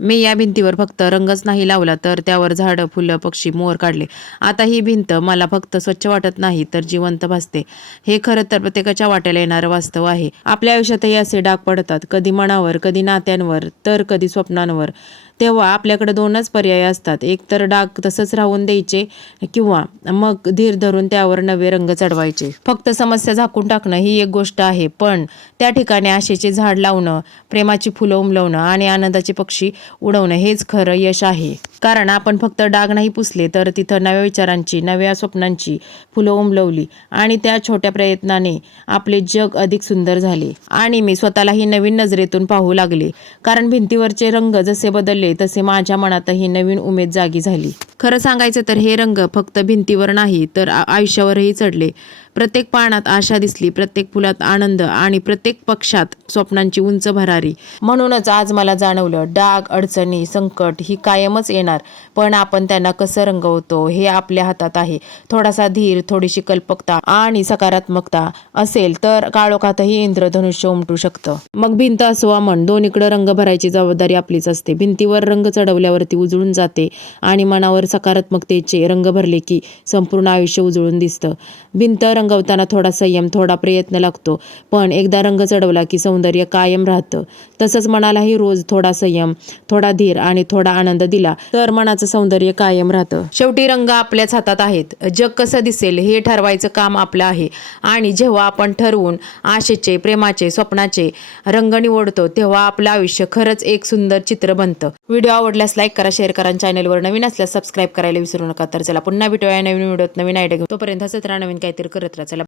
मी या भिंतीवर फक्त रंगच नाही लावला तर त्यावर झाडं, फुलं, पक्षी, मोर काढले. आता ही भिंत मला फक्त स्वच्छ वाटत नाही तर जिवंत भासते. हे खरं तर प्रत्येकाच्या वाट्याला येणारं वास्तव आहे. आपल्या आयुष्यातही असे डाग पडतात, कधी मनावर, कधी नात्यांवर, तर कधी स्वप्नांवर. तेव्हा आपल्याकडे दोनच पर्याय असतात. एक तर डाग तसंच राहून द्यायचे किंवा मग धीर धरून त्यावर नवे रंग चढवायचे. फक्त समस्या झाकून टाकणं ही एक गोष्ट आहे, पण त्या ठिकाणी आशेचे झाड लावणं, प्रेमाची फुलं उमलवणं आणि आनंदाचे पक्षी उडवणं हेच खरं यश आहे. कारण आपण फक्त डाग नाही पुसले तर तिथं नव्या विचारांची, नव्या स्वप्नांची फुलं उमलवली आणि त्या छोट्या प्रयत्नाने आपले जग अधिक सुंदर झाले. आणि मी स्वतःलाही नवीन नजरेतून पाहू लागले. कारण भिंतीवरचे रंग जसे बदलले तसे माझ्या मनातही नवीन उमेद जागी झाली. खरं सांगायचं तर हे रंग फक्त भिंतीवर नाही तर आयुष्यावरही चढले. प्रत्येक पानात आशा दिसली, प्रत्येक फुलात आनंद आणि प्रत्येक पक्षात स्वप्नांची उंच भरारी. म्हणूनच आज मला जाणवलं, डाग, अडचणी, संकट ही कायमच येणार, पण आपण त्यांना कसं रंगवतो हे आपल्या हातात आहे. थोडासा धीर, थोडीशी कल्पकता आणि सकारात्मकता असेल तर काळोखातही इंद्रधनुष्य उमटू शकतं. मग भिंत असो वा मन, दोन्हीकडे रंग भरायची जबाबदारी आपलीच असते. भिंतीवर रंग चढवल्यावरती उजळून जाते आणि मनावर सकारात्मकतेचे रंग भरले की संपूर्ण आयुष्य उजळून दिसतं. भिंत रंगवताना थोडा संयम, थोडा प्रयत्न लागतो, पण एकदा रंग चढवला की सौंदर्य कायम राहतं. तसंच मनालाही रोज थोडा संयम, थोडा धीर आणि थोडा आनंद दिला तर मनाचं सौंदर्य कायम राहतं. शेवटी रंग आपल्याच हातात आहेत. जग कसं दिसेल हे ठरवायचं काम आपलं आहे. आणि जेव्हा आपण ठरवून आशेचे, प्रेमाचे, स्वप्नाचे रंग निवडतो तेव्हा आपलं आयुष्य खरंच एक सुंदर चित्र बनतं. व्हिडिओ आवडल्यास लाईक करा, शेअर करा, चॅनलवर नवीन असल्यास सबस्क्राईब करायला विसरू नका. तर चला पुन्हा भेटूया नवीन व्हिडिओत नवीन आयडिया घेऊन. तोपर्यंत हसत राहा, नवीन काहीतरी करत राहा. चला.